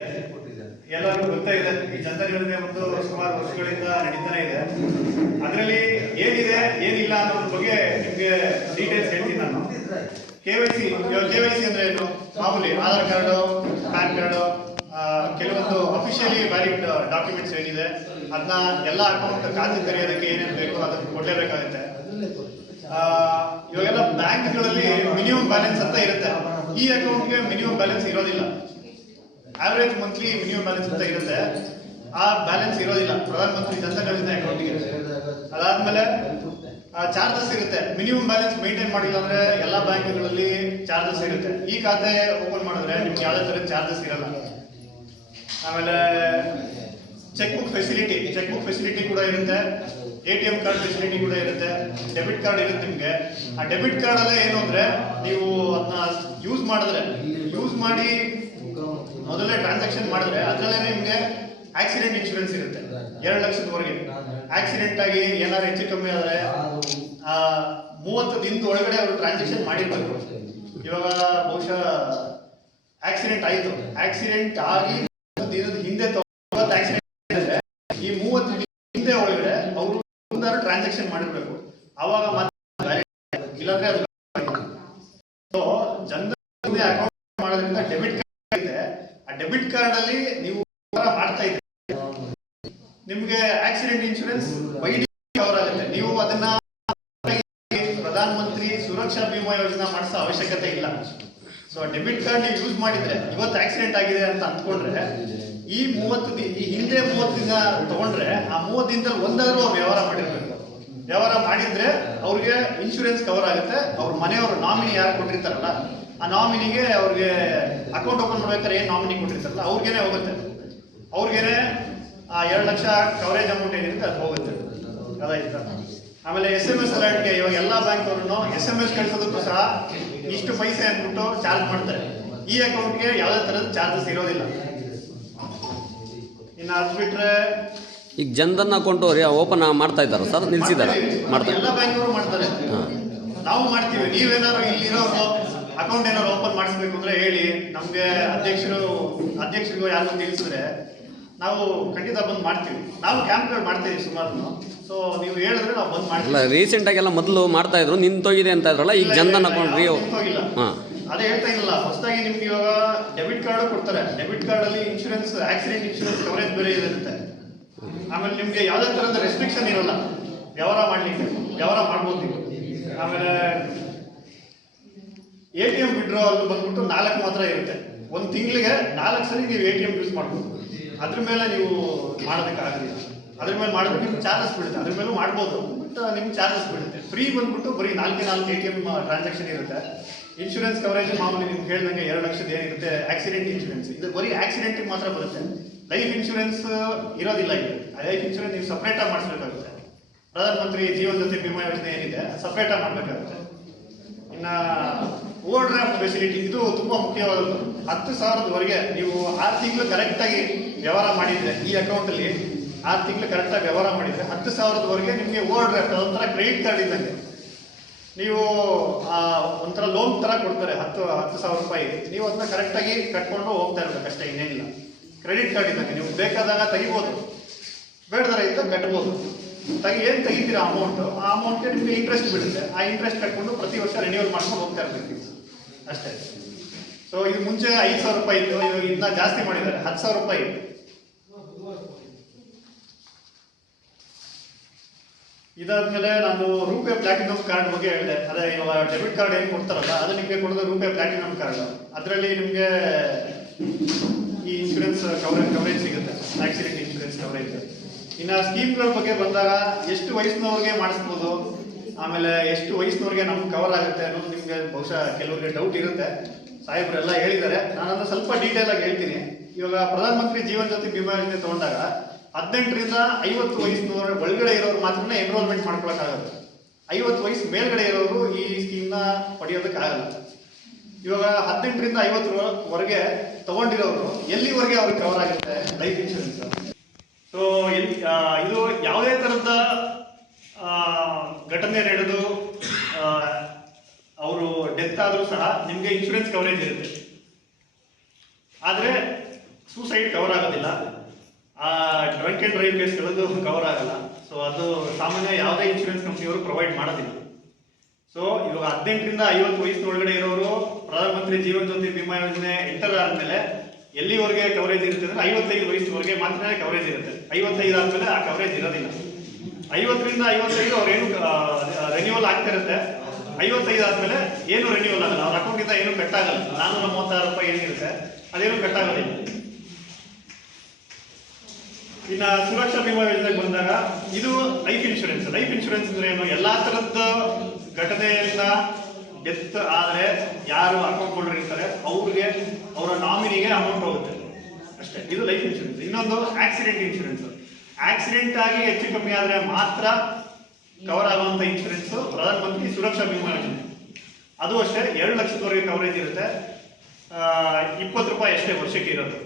ಎಲ್ಲರಿಗೂ ಗೊತ್ತಾ ಇದೆ. ಈ ಜನಧನ್ ಯೋಜನೆ ಒಂದು ಸುಮಾರು ವರ್ಷಗಳಿಂದ ನಡೀತಾನೆ ಇದೆ. ಅದರಲ್ಲಿ ಏನಿದೆ ಏನಿಲ್ಲ ಅನ್ನೋದ್ರ ಬಗ್ಗೆ ನಿಮಗೆ ಡೀಟೇಲ್ಸ್ ಹೇಳ್ತೀನಿ ನಾನು. KYC ಅಂದ್ರೆ ಏನು? ಮಾಮೂಲಿ ಆಧಾರ್ ಕಾರ್ಡು, ಪ್ಯಾನ್ ಕಾರ್ಡು, ಕೆಲವೊಂದು ಅಫಿಷಿಯಲಿ ವ್ಯಾಲಿಡ್ ಡಾಕ್ಯುಮೆಂಟ್ಸ್ ಏನಿದೆ ಅದನ್ನ ಎಲ್ಲ ಅಕೌಂಟ್ ಖಾತೆ ತೆರೆಯೋದಕ್ಕೆ ಏನೇನು ಬೇಕು ಅದನ್ನು ಕೊಡಲೇಬೇಕಾಗುತ್ತೆ. ಇವಾಗೆಲ್ಲ ಬ್ಯಾಂಕ್ಗಳಲ್ಲಿ ಮಿನಿಮಮ್ ಬ್ಯಾಲೆನ್ಸ್ ಅಂತ ಇರುತ್ತೆ. ಈ ಅಕೌಂಟ್ಗೆ ಮಿನಿಮಮ್ ಬ್ಯಾಲೆನ್ಸ್ ಇರೋದಿಲ್ಲ. ಆವರೇಜ್ ಮಂತ್ಲಿ ಮಿನಿಮಮ್ ಬ್ಯಾಲೆನ್ಸ್ ಅಂತ ಇರುತ್ತೆ. ಆ ಬ್ಯಾಲೆನ್ಸ್ ಇರೋದಿಲ್ಲ ಪ್ರಧಾನ ಮಂತ್ರಿ ಜನಧನ್ ಯೋಜನೆ ಅಕೌಂಟ್ಗೆ. ಅದಾದ್ಮೇಲೆ ಚಾರ್ಜಸ್ ಇರುತ್ತೆ. ಮಿನಿಮಮ್ ಬ್ಯಾಲೆನ್ಸ್ ಮೇಂಟೈನ್ ಮಾಡಿಲ್ಲ ಅಂದ್ರೆ ಎಲ್ಲ ಬ್ಯಾಂಕ್ಗಳಲ್ಲಿ ಚಾರ್ಜಸ್ ಇರುತ್ತೆ. ಈ ಖಾತೆ ಓಪನ್ ಮಾಡಿದ್ರೆ ನಿಮ್ಗೆ ಯಾವುದೇ ಥರದ ಚಾರ್ಜಸ್ ಇರಲ್ಲ. ಆಮೇಲೆ ಚೆಕ್ ಬುಕ್ ಫೆಸಿಲಿಟಿ ಕೂಡ ಇರುತ್ತೆ. ATM ಕಾರ್ಡ್ ಫೆಸಿಲಿಟಿ ಕೂಡ ಇರುತ್ತೆ. ಡೆಬಿಟ್ ಕಾರ್ಡ್ ಇರುತ್ತೆ ನಿಮಗೆ. ಆ ಡೆಬಿಟ್ ಕಾರ್ಡ್ ಅಲ್ಲೇ ಏನು ಅಂದ್ರೆ ನೀವು ಅದನ್ನ ಯೂಸ್ ಮಾಡಿ ಮೊದಲೇ ಟ್ರಾನ್ಸಾಕ್ಷನ್ ಮಾಡಿದ್ರೆ ಅದರಲ್ಲೇ ನಿಮಗೆ ಆಕ್ಸಿಡೆಂಟ್ ಇನ್ಶೂರೆನ್ಸ್ ಇರುತ್ತೆ 2 ಲಕ್ಷದವರೆಗೆ. ಆಕ್ಸಿಡೆಂಟ್ ಆಗಿ ಏನಾದ್ರು ಹೆಚ್ಚು ಕಮ್ಮಿ ಆದರೆ 30 ದಿನದ ಒಳಗಡೆ ಅವರು ಟ್ರಾನ್ಸಾಕ್ಷನ್ ಮಾಡಿರ್ಬೇಕು. ಇವಾಗ ಬಹುಶಃ ಆಕ್ಸಿಡೆಂಟ್ ಆಯಿತು, ಆಕ್ಸಿಡೆಂಟ್ ಆಗಿ ದಿನದ ಹಿಂದೆ ಆಕ್ಸಿಡೆಂಟ್ ಇದ್ರೆ ಈ 30 ದಿನ ಹಿಂದೆ ಒಳಗಡೆ ಅವರು ಟ್ರಾನ್ಸಾಕ್ಷನ್ ಮಾಡಿರ್ಬೇಕು. ಅವಾಗ ಮಾತ್ರ ಇಲ್ಲಾಂದ್ರೆ ಅದು ಸೊ ಜನಧನ್ ಅಕೌಂಟ್ ಮಾಡೋದ್ರಿಂದ ಡೆಬಿಟ್ ಕಾರ್ಡ್ ಇದೆ. ಆ ಡೆಬಿಟ್ ಕಾರ್ಡ್ ಅಲ್ಲಿ ನೀವು ಮಾಡ್ತಾ ಇದ್ದೀರಿ, ನಿಮ್ಗೆ ಆಕ್ಸಿಡೆಂಟ್ ಇನ್ಶೂರೆನ್ಸ್ ವೈಡ್ ಕವರ್ ಆಗುತ್ತೆ. ನೀವು ಅದನ್ನ ಪ್ರಧಾನ ಮಂತ್ರಿ ಸುರಕ್ಷಾ ಬಿಮಾ ಯೋಜನಾ ಮಾಡಿಸೋ ಅವಶ್ಯಕತೆ ಇಲ್ಲ. ಸೊ ಡೆಬಿಟ್ ಕಾರ್ಡ್ ನೀವು ಯೂಸ್ ಮಾಡಿದ್ರೆ ಇವತ್ತು ಆಕ್ಸಿಡೆಂಟ್ ಆಗಿದೆ ಅಂತ ಅಂದ್ಕೊಂಡ್ರೆ ಈ ಹಿಂದೆ 30 ದಿನ ತಗೊಂಡ್ರೆ ಆ 30 ದಿನದಲ್ಲಿ ಒಂದಾದ್ರೂ ಅವ್ರು ವ್ಯವಹಾರ ಮಾಡಿದ್ರೆ ಅವ್ರಿಗೆ ಇನ್ಶೂರೆನ್ಸ್ ಕವರ್ ಆಗುತ್ತೆ. ಅವ್ರ ಮನೆಯವರು ನಾಮಿನಿ ಯಾರು ಕೊಟ್ಟಿರ್ತಾರಲ್ಲ ಆ ನಾಮಿನಿಗೆ ಅವ್ರಿಗೆ ಅಕೌಂಟ್ ಓಪನ್ ಮಾಡ್ಬೇಕಾದ್ರೆ ಏನ್ ನಾಮಿನಿ ಕೊಟ್ಟಿರ್ತಾರಲ್ಲ ಅವ್ರಿಗೇನೆ ಹೋಗುತ್ತೆ. ಅವ್ರಿಗೇನೆ 2 ಲಕ್ಷ ಕವರೇಜ್ ಅಮೌಂಟ್ ಏನಿರುತ್ತೆ ಅದು ಹೋಗುತ್ತೆ. ಅದಾಯ್ತಾ? ಆಮೇಲೆ SMS ಅಲರ್ಟ್ಗೆ ಇವಾಗ ಎಲ್ಲಾ ಬ್ಯಾಂಕ್ ಅವ್ರನ್ನು SMS ಕಳಿಸೋದಕ್ಕೂ ಸಹ ಇಷ್ಟು ಪೈಸೆ ಅಂದ್ಬಿಟ್ಟು ಚಾರ್ಜ್ ಮಾಡ್ತಾರೆ. ಈ ಅಕೌಂಟ್ಗೆ ಯಾವುದೇ ತರದ ಚಾರ್ಜಸ್ ಇರೋದಿಲ್ಲ. ಇನ್ನು ಅದು ಬಿಟ್ರೆ ಈಗ ಜನಧನ್ ಅಕೌಂಟ್ ಅವ್ರು ಓಪನ್ ಮಾಡ್ತಾ ಇದ್ದಾರೆ ಸರ್, ನಿಲ್ಸಿದ್ದಾರೆ? ಎಲ್ಲ ಬ್ಯಾಂಕ್ ಅವರು ಮಾಡ್ತಾರೆ, ನಾವು ಮಾಡ್ತೀವಿ. ನೀವೇನಾದ್ರು ಇಲ್ಲಿರೋರು ಅಕೌಂಟ್ ಏನಾದ್ರು ಓಪನ್ ಮಾಡಿಸ್ಬೇಕು ಅಂದ್ರೆ ಹೇಳಿ, ನಮ್ಗೆ ಅಧ್ಯಕ್ಷರಿಗೂ ಯಾರು ತಿಳಿಸಿದ್ರೆ ನಾವು ಖಂಡಿತ ಬಂದ್ ಮಾಡ್ತೀವಿ. ನಾವು ಕ್ಯಾಂಪ್ಗಳು ಮಾಡ್ತೀವಿ ಸುಮಾರು. ಸೊ ನೀವು ಹೇಳಿದ್ರೆ ನಾವು ಬಂದ್ ಮಾಡ್ತೀವಿ. ರೀಸೆಂಟ್ ಆಗೆಲ್ಲ ಮೊದಲು ಮಾಡ್ತಾ ಇದ್ರು, ನಿಂತೋಗಿದೆ ಅಂತ ಇದ್ರಲ್ಲ, ಈಗ ಜನಧನ್ ಅಕೌಂಟ್ ನಿಂತೋಗಿಲ್ಲ. ಅದೇ ಹೇಳ್ತಾ ಇಲ್ಲ, ಹೊಸದಾಗಿ ನಿಮ್ಗೆ ಇವಾಗ ಡೆಬಿಟ್ ಕಾರ್ಡ್ ಕೊಡ್ತಾರೆ. ಡೆಬಿಟ್ ಕಾರ್ಡ್ ಅಲ್ಲಿ ಇನ್ಶೂರೆನ್ಸ್, ಆಕ್ಸಿಡೆಂಟ್ ಇನ್ಶೂರೆನ್ಸ್ ಕವರೇಜ್ ಬೇರೆ ಇರುತ್ತೆ. ಆಮೇಲೆ ನಿಮ್ಗೆ ಯಾವುದೇ ತರದ ರೆಸ್ಟ್ರಿಕ್ಷನ್ ಇರೋಲ್ಲ, ವ್ಯವಹಾರ ಮಾಡ್ಬೋದು ನೀವು. ಆಮೇಲೆ ATM ವಿಡ್ರಾವಲ್ ಬಂದ್ಬಿಟ್ಟು 4 ಮಾತ್ರ ಇರುತ್ತೆ. 1 ತಿಂಗಳಿಗೆ 4 ಸರಿ ನೀವು ATM ಯೂಸ್ ಮಾಡ್ಬೋದು. ಅದ್ರ ಮೇಲೆ ನೀವು ಮಾಡೋದಕ್ಕಾಗಲಿಲ್ಲ. ಅದ್ರ ಮೇಲೆ ಮಾಡಿದ್ರೆ ನಿಮ್ಗೆ ಚಾರ್ಜಸ್ ಬೀಳುತ್ತೆ. ಅದ್ರ ಮೇಲೂ ಮಾಡ್ಬೋದು, ಬಟ್ ನಿಮ್ಗೆ ಚಾರ್ಜಸ್ ಬೀಳುತ್ತೆ. ಫ್ರೀ ಬಂದ್ಬಿಟ್ಟು ಬರೀ 4 ATM ಟ್ರಾನ್ಸಾಕ್ಷನ್ ಇರುತ್ತೆ. ಇನ್ಶೂರೆನ್ಸ್ ಕವರೇಜ್ ಮಾಮೂಲಿ ನಿಮ್ಗೆ ಹೇಳ್ದಂಗೆ 2 ಲಕ್ಷದ ಏನಿರುತ್ತೆ ಆಕ್ಸಿಡೆಂಟ್ ಇನ್ಶೂರೆನ್ಸ್, ಇದು ಬರೀ ಆಕ್ಸಿಡೆಂಟ್ಗೆ ಮಾತ್ರ ಬರುತ್ತೆ. ಲೈಫ್ ಇನ್ಶೂರೆನ್ಸ್ ಇರೋದಿಲ್ಲ. ಇದು ಲೈಫ್ ಇನ್ಶೂರೆನ್ಸ್ ನೀವು ಸಪ್ರೇಟ್ ಆಗಿ ಮಾಡಿಸ್ಬೇಕಾಗುತ್ತೆ. ಪ್ರಧಾನ ಮಂತ್ರಿ ಜೀವನ ಜ್ಯೋತಿ ಬಿಮಾ ಯೋಜನೆ ಏನಿದೆ ಸಪ್ರೇಟ್ ಆಗಿ ಮಾಡಬೇಕಾಗುತ್ತೆ. ಇನ್ನು ಓವರ್ ಡ್ರಾಫ್ಟ್ ಫೆಸಿಲಿಟಿ, ಇದು ತುಂಬಾ ಮುಖ್ಯವಾದದ್ದು. 10,000ದವರೆಗೆ ನೀವು 6 ತಿಂಗಳು ಕರೆಕ್ಟಾಗಿ ವ್ಯವಹಾರ ಮಾಡಿದ್ರೆ, ಈ ಅಕೌಂಟ್ ಅಲ್ಲಿ 6 ತಿಂಗಳು ಕರೆಕ್ಟಾಗಿ ವ್ಯವಹಾರ ಮಾಡಿದ್ರೆ 10,000ದವರೆಗೆ ನಿಮಗೆ ಓವರ್ ಡ್ರಾಫ್ಟ್, ಅದೊಂಥರ ಕ್ರೆಡಿಟ್ ಕಾರ್ಡ್ ಇದ್ದಂಗೆ. ನೀವು ಒಂಥರ ಲೋನ್ ತರ ಕೊಡ್ತಾರೆ 10,000 ರೂಪಾಯಿ. ನೀವು ಅದನ್ನ ಕರೆಕ್ಟಾಗಿ ಕಟ್ಕೊಂಡು ಹೋಗ್ತಾ ಇರ್ಬೇಕಷ್ಟೇ, ಇನ್ನೇನಿಲ್ಲ. ಕ್ರೆಡಿಟ್ ಕಾರ್ಡ್ ಇದ್ದಂಗೆ ನೀವು ಬೇಕಾದಾಗ ತೆಗಿಬೋದು, ಬೇಡದಾರ ಇದ್ದ ಕಟ್ಬೋದು. ಏನು ತೆಗಿತೀರಾ ಅಮೌಂಟ್, ಆ ಅಮೌಂಟ್ಗೆ ನಿಮಗೆ ಇಂಟ್ರೆಸ್ಟ್ ಬೀಳುತ್ತೆ. ಆ ಇಂಟ್ರೆಸ್ಟ್ ಕಟ್ಕೊಂಡು ಪ್ರತಿ ವರ್ಷ ರಿನ್ಯೂವಲ್ ಮಾಡ್ಕೊಂಡು ಹೋಗ್ತಾ ಇರ್ಬೇಕು ಅಷ್ಟೇ. ಸೊ ಇದು ಮುಂಚೆ 5,000 ರೂಪಾಯಿ ಇತ್ತು, ಇವಾಗ ಇದನ್ನ ಜಾಸ್ತಿ ಮಾಡಿದ್ದಾರೆ 10,000 ರೂಪಾಯಿ. ಇದಾದ್ಮೇಲೆ ನಾನು ರೂಪೇ ಪ್ಲಾಟಿನಮ್ ಕಾರ್ಡ್ ಬಗ್ಗೆ ಹೇಳಿದೆ. ಅದೇ ಇವಾಗ ಡೆಬಿಟ್ ಕಾರ್ಡ್ ಏನು ಕೊಡ್ತಾರಲ್ಲ ಅದು ನಿಮಗೆ ಕೊಡೋದು ರೂಪೇ ಪ್ಲಾಟಿನಮ್ ಕಾರ್ಡ್. ಅದರಲ್ಲಿ ನಿಮಗೆ ಈ ಇನ್ಶೂರೆನ್ಸ್ ಕವರೇಜ್ ಸಿಗುತ್ತೆ, ಆಕ್ಸಿಡೆಂಟ್ ಇನ್ಶೂರೆನ್ಸ್ ಕವರೇಜ್. ಇನ್ನು ಸ್ಕೀಮ್ಗಳ ಬಗ್ಗೆ ಬಂದಾಗ ಎಷ್ಟು ವಯಸ್ಸಿನವ್ರಿಗೆ ಮಾಡಿಸ್ಬೋದು, ಆಮೇಲೆ ಎಷ್ಟು ವಯಸ್ಸಿನವ್ರಿಗೆ ನಮ್ಗೆ ಕವರ್ ಆಗುತ್ತೆ ಅನ್ನೋದು ನಿಮಗೆ ಬಹುಶಃ ಕೆಲವರಿಗೆ ಡೌಟ್ ಇರುತ್ತೆ. ಸಾಹೇಬ್ರೆಲ್ಲ ಹೇಳಿದ್ದಾರೆ, ನಾನಂದ್ರೆ ಸ್ವಲ್ಪ ಡೀಟೇಲ್ ಆಗಿ ಹೇಳ್ತೀನಿ. ಇವಾಗ ಪ್ರಧಾನ ಮಂತ್ರಿ ಜೀವನ ಜ್ಯೋತಿ ಬಿಮಾ ಯೋಜನೆ ತಗೊಂಡಾಗ 18ರಿಂದ 50 ವಯಸ್ಸಿನವರ ಒಳಗಡೆ ಇರೋರು ಮಾತ್ರ ಎನ್ರೋಲ್ಮೆಂಟ್ ಮಾಡ್ಕೊಳಕ್ಕಾಗುತ್ತೆ. 50 ವಯಸ್ಸು ಮೇಲ್ಗಡೆ ಇರೋರು ಈ ಸ್ಕೀಮ್ನ ಪಡೆಯೋದಕ್ಕಾಗಲ್ಲ. ಇವಾಗ 18ರಿಂದ 50ವರೆಗೆ ತಗೊಂಡಿರೋರು ಎಲ್ಲಿವರೆಗೆ ಅವ್ರಿಗೆ ಕವರ್ ಆಗುತ್ತೆ ಲೈಫ್ ಇನ್ಶೂರೆನ್ಸ್. ಸೊ ಇದು ಯಾವುದೇ ತರದ ಘಟನೆ ನಡೆದು ಅವರು ಡೆತ್ ಆದರೂ ಸಹ ನಿಮಗೆ ಇನ್ಶೂರೆನ್ಸ್ ಕವರೇಜ್ ಇರುತ್ತೆ. ಆದರೆ ಸೂಸೈಡ್ ಕವರ್ ಆಗೋದಿಲ್ಲ, ಡ್ರಂಕ್ ಅಂಡ್ ಡ್ರೈವ್ ಕೇಸ್ಗಳದ್ದು ಕವರ್ ಆಗಲ್ಲ. ಸೊ ಅದು ಸಾಮಾನ್ಯ ಯಾವುದೇ ಇನ್ಶೂರೆನ್ಸ್ ಕಂಪ್ನಿಯವರು ಪ್ರೊವೈಡ್ ಮಾಡೋದಿಲ್ಲ. ಸೊ ಇವಾಗ 18ರಿಂದ 50 ವಯಸ್ಸಿನೊಳಗಡೆ ಇರೋರು ಪ್ರಧಾನಮಂತ್ರಿ ಜೀವನ್ ಜ್ಯೋತಿ ಬಿಮಾ ಯೋಜನೆ ಎಂಟರ್ ಆದ್ಮೇಲೆ ಎಲ್ಲಿವರೆಗೆ ಕವರೇಜ್ ಇರುತ್ತೆ ಅಂದ್ರೆ 55 ವಯಸ್ಸಿನವರೆಗೆ ಮಾತ್ರ ಕವರೇಜ್ ಇರುತ್ತೆ. 55 ಆದ್ಮೇಲೆ ಆ ಕವರೇಜ್ ಇರೋದಿಲ್ಲ. 50ರಿಂದ 55 ಅವ್ರೇನು ರೆನ್ಯೂವಲ್ ಆಗ್ತಾ ಇರುತ್ತೆ. 55 ಆದ್ಮೇಲೆ ಏನು ರೆನ್ಯೂವಲ್ ಆಗಲ್ಲ, ಅವ್ರ ಅಕೌಂಟಿಂದ ಏನು ಕಟ್ ಆಗಲ್ಲ. 436 ರೂಪಾಯಿ ಏನಿರುತ್ತೆ ಅದೇನು ಕಟ್ ಆಗೋದಿಲ್ಲ. ಇನ್ನ ಸುರಕ್ಷಾ ಬಿಮಾ ಯೋಜನೆಗೆ ಬಂದಾಗ ಇದು ಲೈಫ್ ಇನ್ಶೂರೆನ್ಸ್. ಲೈಫ್ ಇನ್ಶೂರೆನ್ಸ್ ಅಂದ್ರೆ ಏನು, ಎಲ್ಲಾ ತರದ ಘಟನೆಯಿಂದ ಡೆತ್ ಆದ್ರೆ ಯಾರು ಅಕೌಂಟ್ ಹೋಲ್ಡರ್ ಇರ್ತಾರೆ ಅವ್ರಿಗೆ, ಅವರ ನಾಮಿನಿಗೆ ಅಮೌಂಟ್ ಹೋಗುತ್ತೆ ಅಷ್ಟೇ. ಇದು ಲೈಫ್ ಇನ್ಶೂರೆನ್ಸ್. ಇನ್ನೊಂದು ಆಕ್ಸಿಡೆಂಟ್ ಇನ್ಶೂರೆನ್ಸ್. ಆಕ್ಸಿಡೆಂಟ್ ಆಗಿ ಹೆಚ್ಚು ಕಮ್ಮಿ ಆದ್ರೆ ಮಾತ್ರ ಕವರ್ ಆಗುವಂತ ಇನ್ಶೂರೆನ್ಸ್ ಪ್ರಧಾನಮಂತ್ರಿ ಸುರಕ್ಷಾ ಬಿಮಾ ಯೋಜನೆ. ಅದು ಅಷ್ಟೇ 2 ಲಕ್ಷದವರೆಗೆ ಕವರೇಜ್ ಇರುತ್ತೆ. 20 ರೂಪಾಯಿ ಅಷ್ಟೇ ವರ್ಷಕ್ಕೆ ಇರೋದು.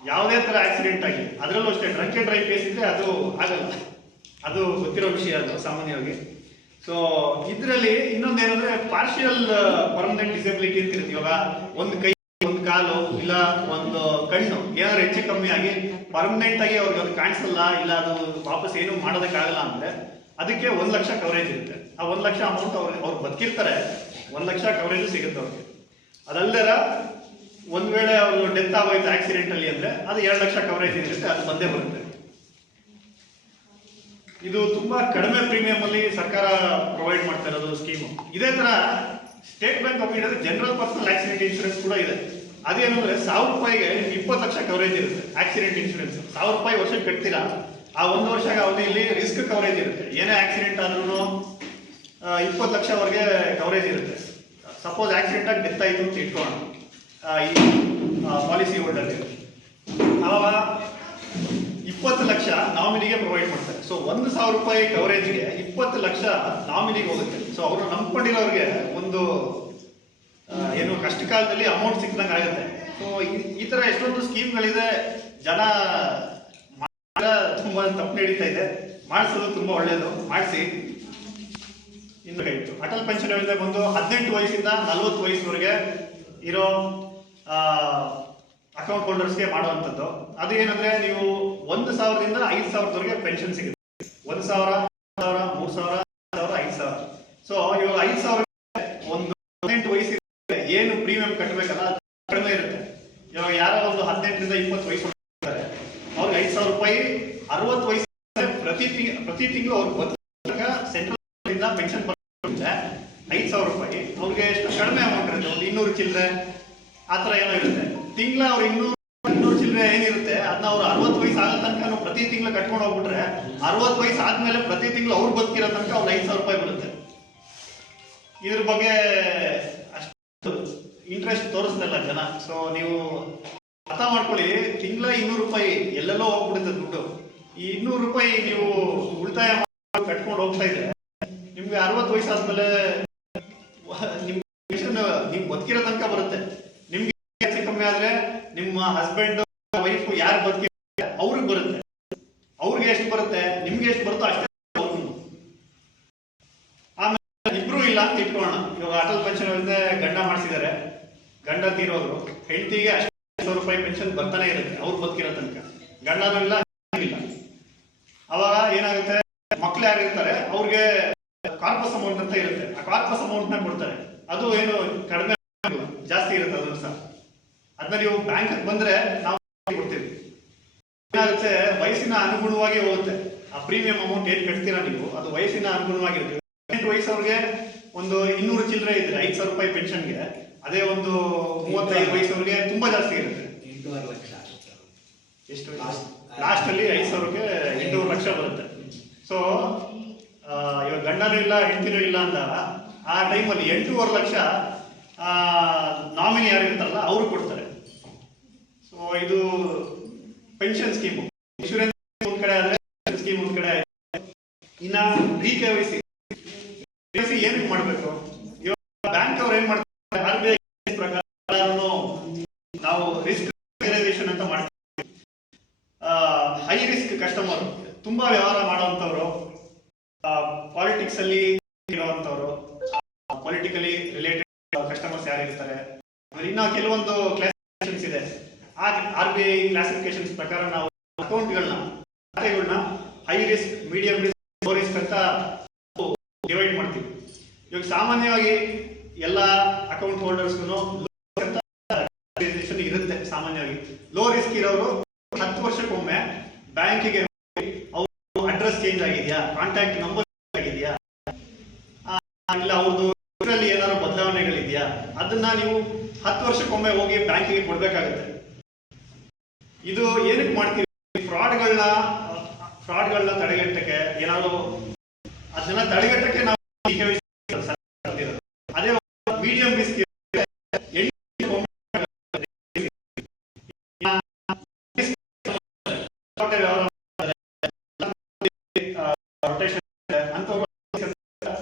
ಯಾವುದೇ ತರ ಆಕ್ಸಿಡೆಂಟ್ ಆಗಿ, ಅದರಲ್ಲೂ ಅಷ್ಟೇ ಡ್ರಂಕ್ ಅಂಡ್ ಡ್ರೈವ್ ಕೇಸ್ ಇದ್ರೆ ಅದು ಆಗಲ್ಲ. ಅದು ಗೊತ್ತಿರೋ ವಿಷಯ ಅದು ಸಾಮಾನ್ಯವಾಗಿ. ಸೊ ಇದರಲ್ಲಿ ಇನ್ನೊಂದೇನಂದ್ರೆ ಪಾರ್ಷಿಯಲ್ ಪರ್ಮನೆಂಟ್ ಡಿಸಬಿಲಿಟಿ ಅಂತ ಇರುತ್ತೆ. ಇವಾಗ ಒಂದು ಕೈ, ಒಂದು ಕಾಲು, ಇಲ್ಲ ಒಂದು ಕಣ್ಣು ಏನಾದ್ರು ಹೆಚ್ಚು ಕಮ್ಮಿ ಆಗಿ ಪರ್ಮನೆಂಟ್ ಆಗಿ ಅವ್ರಿಗೆ ಅದು ಕಾಣಿಸಲ್ಲ, ಇಲ್ಲ ಅದು ವಾಪಸ್ ಏನು ಮಾಡೋದಕ್ಕಾಗಲ್ಲ ಅಂದ್ರೆ ಅದಕ್ಕೆ 1 ಲಕ್ಷ ಕವರೇಜ್ ಇರುತ್ತೆ. ಆ 1 ಲಕ್ಷ ಅಮೌಂಟ್ ಅವ್ರು ಬದುಕಿರ್ತಾರೆ, 1 ಲಕ್ಷ ಕವರೇಜ್ ಸಿಗುತ್ತೆ ಅವ್ರಿಗೆ. ಅದಲ್ಲದ ಒಂದ್ ವೇಳೆ ಅವರು ಡೆತ್ ಆಗೋಯ್ತು ಆಕ್ಸಿಡೆಂಟ್ ಅಲ್ಲಿ ಅಂದ್ರೆ ಅದು 2 ಲಕ್ಷ ಕವರೇಜ್ ಇರುತ್ತೆ, ಅದು ಬಂದೇ ಬರುತ್ತೆ. ಇದು ತುಂಬಾ ಕಡಿಮೆ ಪ್ರೀಮಿಯಂ ಅಲ್ಲಿ ಸರ್ಕಾರ ಪ್ರೊವೈಡ್ ಮಾಡ್ತಾ ಇರೋದು ಸ್ಕೀಮು. ಇದೇ ತರ ಸ್ಟೇಟ್ ಬ್ಯಾಂಕ್ ಆಫ್ ಇಂಡಿಯಾದ ಜನರಲ್ ಪರ್ಸನಲ್ ಆಕ್ಸಿಡೆಂಟ್ ಇನ್ಶೂರೆನ್ಸ್ ಕೂಡ ಇದೆ. ಅದೇನಂದ್ರೆ 1000 ರೂಪಾಯಿಗೆ 20 ಲಕ್ಷ ಕವರೇಜ್ ಇರುತ್ತೆ ಆಕ್ಸಿಡೆಂಟ್ ಇನ್ಶೂರೆನ್ಸ್. 1000 ರೂಪಾಯಿ ವರ್ಷಕ್ಕೆ ಕಟ್ತೀರಾ, ಆ 1 ವರ್ಷ ಅವಧಿಯಲ್ಲಿ ರಿಸ್ಕ್ ಕವರೇಜ್ ಇರುತ್ತೆ. ಏನೇ ಆಕ್ಸಿಡೆಂಟ್ ಆದ್ರೂ 20 ಲಕ್ಷವರೆಗೆ ಕವರೇಜ್ ಇರುತ್ತೆ. ಸಪೋಸ್ ಆಕ್ಸಿಡೆಂಟ್ ಆಗಿ ಡೆತ್ ಆಯಿತು ಅಂತ ಇಟ್ಕೋಣ ಈ ಪಾಲಿಸಿ ಹೋಲ್ಡರ್, ಅವಾಗ 20 ಲಕ್ಷ ನಾಮಿನಿಗೆ ಪ್ರೊವೈಡ್ ಮಾಡ್ತಾರೆ. ಸೊ 1,000 ರೂಪಾಯಿ ಕವರೇಜ್ಗೆ 20 ಲಕ್ಷ ನಾಮಿನಿಗೆ ಹೋಗುತ್ತೆ. ಸೊ ಅವರು ನಂಬ್ಕೊಂಡಿರೋರಿಗೆ ಒಂದು ಏನು ಕಷ್ಟ ಕಾಲದಲ್ಲಿ ಅಮೌಂಟ್ ಸಿಕ್ಕದಂಗೆ ಆಗುತ್ತೆ. ಸೊ ಈ ತರ ಎಷ್ಟೊಂದು ಸ್ಕೀಮ್ಗಳಿದೆ. ಜನ ತುಂಬಾ ತಪ್ಪು ನಡೀತಾ ಇದೆ. ಮಾಡಿಸೋದು ತುಂಬಾ ಒಳ್ಳೆಯದು, ಮಾಡಿಸಿ. ಇನ್ನು ಅಟಲ್ ಪೆನ್ಷನ್ ಯೋಜನೆ ಬಂದು 18 ವಯಸ್ಸಿಂದ 40 ವಯಸ್ಸಿನವರೆಗೆ ಇರೋ ಅಕೌಂಟ್ ಹೋಲ್ಡರ್ಸ್ಗೆ ಮಾಡುವಂಥದ್ದು. ಅದು ಏನಂದ್ರೆ ನೀವು 1,000ದಿಂದ 5,000ವರೆಗೆ ಪೆನ್ಷನ್ ಸಿಗುತ್ತೆ. 1,000, 1,000, 3,000, 1,000, 5,000. ಸೊ ಇವಾಗ 5,000 ಒಂದು 18 ವಯಸ್ಸಿಗೆ ಏನು ಪ್ರೀಮಿಯಂ ಕಟ್ಟಬೇಕಲ್ಲ ಅದು ಕಡಿಮೆ ಇರುತ್ತೆ. ಇವಾಗ ಯಾರೋ ಒಂದು 18ರಿಂದ 20 ವಯಸ್ಸು ಇರ್ತಾರೆ, ಅವ್ರಿಗೆ 5,000 ರೂಪಾಯಿ. 60 ವಯಸ್ಸು ಪ್ರತಿ ತಿಂಗಳು ಅವ್ರಿಗೆ ಸೆಂಟ್ರಲ್ ಇಂದ ಪೆನ್ಷನ್ ಬರುತ್ತೆ 5,000 ರೂಪಾಯಿ. ಅವ್ರಿಗೆ ಎಷ್ಟು ಕಡಿಮೆ ಅಮೌಂಟ್ ಇರುತ್ತೆ, ಒಂದು 200 ಚಿಲ್ಲರೆ ಆ ಥರ ಏನೋ ಇರುತ್ತೆ. ತಿಂಗಳ ಅವ್ರು 200 ಚಿಲ್ಲರೆ ಏನಿರುತ್ತೆ ಅದನ್ನ ಅವ್ರು 60 ವಯಸ್ಸು ಆಗೋ ತನಕ ಪ್ರತಿ ತಿಂಗಳು ಕಟ್ಕೊಂಡು ಹೋಗ್ಬಿಟ್ರೆ 60 ವಯಸ್ಸು ಆದ್ಮೇಲೆ ಪ್ರತಿ ತಿಂಗಳು ಅವ್ರು ಬದುಕಿರೋ ತನಕ ಅವ್ರು 5,000 ರೂಪಾಯಿ ಬರುತ್ತೆ. ಇದ್ರ ಬಗ್ಗೆ ಅಷ್ಟು ಇಂಟ್ರೆಸ್ಟ್ ತೋರಿಸ್ತಿಲ್ಲ ಜನ. ಸೊ ನೀವು ಅರ್ಥ ಮಾಡ್ಕೊಳ್ಳಿ, ತಿಂಗಳ 200 ರೂಪಾಯಿ ಎಲ್ಲೆಲ್ಲೋ ಹೋಗ್ಬಿಡುತ್ತೆ ದುಡ್ಡು. ಈ 200 ರೂಪಾಯಿ ನೀವು ಉಳಿತಾಯ ಕಟ್ಕೊಂಡು ಹೋಗ್ತಾ ಇದ್ರೆ ನಿಮ್ಗೆ 60 ವಯಸ್ಸು ಆದ್ಮೇಲೆ ನಿಮ್ ಬದುಕಿರೋ ತನಕ ಬರುತ್ತೆ. ನಿಮ್ಗೆ ಹೆಚ್ಚು ಕಮ್ಮಿ ಆದ್ರೆ ನಿಮ್ಮ ಹಸ್ಬೆಂಡ್ ವೈಫ್ ಯಾರು ಬದುಕಿರ್ತಾರೆ ಅವ್ರಿಗೆ ಬರುತ್ತೆ. ಅವ್ರಿಗೆ ಎಷ್ಟು ಬರುತ್ತೆ, ನಿಮ್ಗೆ ಎಷ್ಟು ಬರುತ್ತೋ ಅಷ್ಟೇ. ಆಮೇಲೆ ಇಬ್ರು ಇಲ್ಲ ಅಂತ ಇಟ್ಕೊಳ್ಳೋಣ. ಇವಾಗ ಅಟಲ್ ಪೆನ್ಷನ್ ಯೋಜನೆ ಗಂಡ ಮಾಡಿಸಿದ್ದಾರೆ, ಗಂಡ ತೀರೋದ್ರು, ಹೆಂಡತಿಗೆ ಅಷ್ಟು 1,000 ರೂಪಾಯಿ ಪೆನ್ಷನ್ ಬರ್ತಾನೆ ಇರುತ್ತೆ ಅವ್ರು ಬದುಕಿರೋ ತನಕ. ಗಂಡನೂ ಇಲ್ಲ, ಇಲ್ಲ. ಅವಾಗ ಏನಾಗುತ್ತೆ, ಮಕ್ಳು ಯಾರಿರ್ತಾರೆ ಅವ್ರಿಗೆ ಕಾರ್ಪಸ್ ಅಮೌಂಟ್ ಅಂತ ಇರುತ್ತೆ. ಆ ಕಾರ್ಪಸ್ ಅಮೌಂಟ್ ನ ಕೊಡ್ತಾರೆ. ಅದು ಏನು ಕಡಿಮೆ ಜಾಸ್ತಿ ಇರುತ್ತೆ, ಅದನ್ನು ಸಹ ಅದನ್ನ ನೀವು ಬ್ಯಾಂಕ್ ಬಂದ್ರೆ ನಾವು ಕೊಡ್ತೀವಿ. ಏನಾಗುತ್ತೆ, ವಯಸ್ಸಿನ ಅನುಗುಣವಾಗಿ ಹೋಗುತ್ತೆ. ಆ ಪ್ರೀಮಿಯಂ ಅಮೌಂಟ್ ಏನ್ ಕಟ್ತೀರಾ ನೀವು ಅದು ವಯಸ್ಸಿನ ಅನುಗುಣವಾಗಿರುತ್ತೆ. 18 ವಯಸ್ಸವ್ರಿಗೆ ಒಂದು 200 ಚಿಲ್ಲರೆ ಇದ್ರೆ 5,000 ರೂಪಾಯಿ ಪೆನ್ಷನ್ಗೆ, ಅದೇ ಒಂದು 35 ವಯಸ್ಸವ್ರಿಗೆ ತುಂಬಾ ಜಾಸ್ತಿ ಇರುತ್ತೆ. 8.5 ಲಕ್ಷ ಎಷ್ಟು ಲಾಸ್ಟ್ ಅಲ್ಲಿ 5,000ಕ್ಕೆ 8.5 ಲಕ್ಷ ಬರುತ್ತೆ. ಸೊ ಇವಾಗ ಗಂಡನೂ ಇಲ್ಲ ಹೆಂಡತಿನೂ ಇಲ್ಲ ಅಂದಾಗ ಆ ಟೈಮಲ್ಲಿ 8.5 ಲಕ್ಷ ನಾಮಿನಿ ಯಾರು ಇರ್ತಾರಲ್ಲ ಅವ್ರು ಕೊಡ್ತಾರೆ. ಸೊ ಇದು ಪೆನ್ಷನ್ ಸ್ಕೀಮು. ಇನ್ಶೂರೆನ್ಸ್ ಒಂದ್ ಕಡೆ ಆದ್ರೆ ಸ್ಕೀಮ್ ಒಂದ್ ಕಡೆ. ಇನ್ನ KYC ಏನಕ್ಕೆ ಮಾಡ್ಬೇಕು? ಇವಾಗ ಬ್ಯಾಂಕ್ ಅವ್ರು ಏನ್ ಮಾಡ್ತಾರೆ, RBI ಪ್ರಕಾರ ನಾವು ರಿಸ್ಕ್ ರಿಯಲೈಸೇಷನ್ ಅಂತ ಮಾಡ್ತೀವಿ. ಹೈ ರಿಸ್ಕ್ ಕಸ್ಟಮರ್, ತುಂಬಾ ವ್ಯವಹಾರ ಮಾಡುವಂತವ್ರು, ಪಾಲಿಟಿಕ್ಸ್ ಅಲ್ಲಿ ಇರುವಂತವ್ರು, ಪೊಲಿಟಿಕಲಿ ರಿಲೇಟೆಡ್ ಕಸ್ಟಮರ್ಸ್ ಯಾರಿರ್ತಾರೆ, ಇನ್ನ ಕೆಲವೊಂದು ಕ್ಲಾಸಿಫಿಕೇಶನ್ಸ್ ಇದೆ. ಆ RBI RBI ಕ್ಲಾಸಿಫಿಕೇಶನ್ಸ್ ಪ್ರಕಾರ ನಾವು ಅಕೌಂಟ್ಗಳನ್ನ ಖಾತೆಗಳನ್ನ high risk, medium risk, low risk ಅಂತ ಡಿವೈಡ್ ಮಾಡ್ತೀವಿ. ಇವಾಗ ಸಾಮಾನ್ಯವಾಗಿ ಎಲ್ಲ ಅಕೌಂಟ್ ಹೋಲ್ಡರ್ಸ್ಗೂ ಇರುತ್ತೆ. ಸಾಮಾನ್ಯವಾಗಿ ಲೋ ರಿಸ್ಕ್ ಇರೋರು 10 ವರ್ಷಕ್ಕೊಮ್ಮೆ ಬ್ಯಾಂಕಿಗೆ ಅವ್ರ ಅಡ್ರೆಸ್ ಚೇಂಜ್ ಆಗಿದೆಯಾ, ಕಾಂಟ್ಯಾಕ್ಟ್ ನಂಬರ್ ಆಗಿದೆಯಾ, ಇಲ್ಲ ಅವ್ರದ್ದು ಏನಾದ್ರು ಬದಲಾವಣೆಗಳಿದೆಯಾ, ಅದನ್ನ ನೀವು 10 ವರ್ಷಕ್ಕೊಮ್ಮೆ ಹೋಗಿ ಬ್ಯಾಂಕಿಗೆ ಕೊಡ್ಬೇಕಾಗುತ್ತೆ. ಇದು ಏನಕ್ಕೆ ಮಾಡ್ತೀವಿ? ಫ್ರಾಡ್ಗಳನ್ನ ತಡೆಗಟ್ಟಕ್ಕೆ, ಏನಾದ್ರು ಅದನ್ನ ತಡೆಗಟ್ಟಕ್ಕೆ ನಾವು ಅದೇ ಮೀಡಿಯಂ ರಿಸ್ಕ್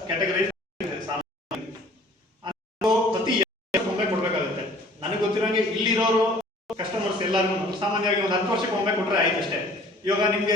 ಕ್ಯಾಟಗರೈಸ್ ಪ್ರತಿ ಒಮ್ಮೆ ಕೊಡ್ಬೇಕಾಗುತ್ತೆ. ನನಗೆ ಗೊತ್ತಿರೋಂಗೆ ಇಲ್ಲಿರೋರು ಕಸ್ಟಮರ್ಸ್ ಎಲ್ಲರಿಗೂ ಸಾಮಾನ್ಯವಾಗಿ ಒಂದು 10 ವರ್ಷಕ್ಕೆ ಒಮ್ಮೆ ಕೊಟ್ಟರೆ ಆಯ್ತು ಅಷ್ಟೇ. ಇವಾಗ ನಿಮ್ಗೆ